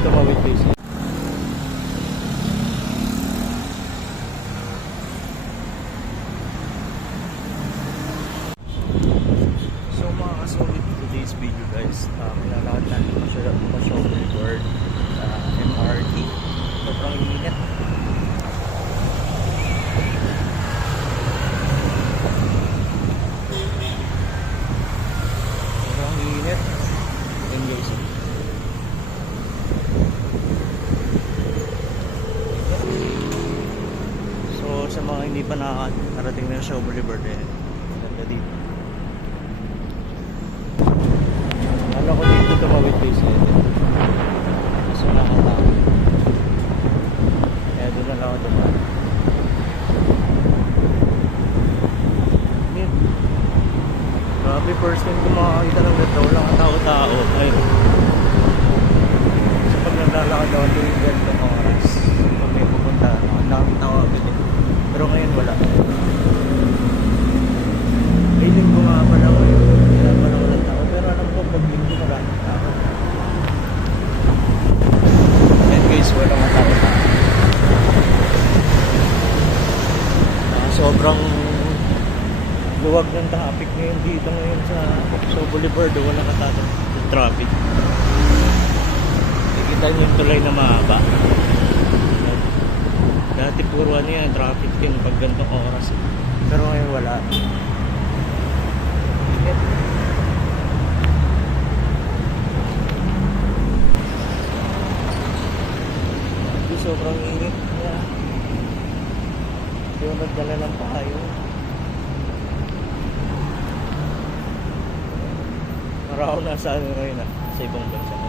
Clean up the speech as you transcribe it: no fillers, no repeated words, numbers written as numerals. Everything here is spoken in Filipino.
tumawid please. So mga kasolid, today's video guys, nilalakad natin pa-shoulder board MRT. Sobrang init. Sobrang init. Yun guys. So sa mga hindi pa nakarating na sa Boulevard, ganda dito. Ano ko dito tumawid guys, kaso nakatawid. Kaya doon na lang ako dumaan. Grabe, first time ko makakita ng ganito. Walang katao-tao. Ayun. So pag naglalakad ako doon yung ganitong oras, pag may pupunta, ang daming tao agad eh. Pero ngayon wala. May linggo nga pala ko yun. Wala pa lang walang tao. Pero alam ko pag linggo maraming tao. Ayan guys, walang katao-tao. Sobrang luwag ng traffic ngayon dito ngayon sa Boulevard. Walang katao sa traffic. Nakikita nyo yung tulay na mahaba. Dati puro ano yan, traffic din pag gantong oras. Pero ngayon wala. Init. Sobrang init niya. Hindi ko nagdala ng payo. Para ako nasa ano ngayon sa ibang bansa.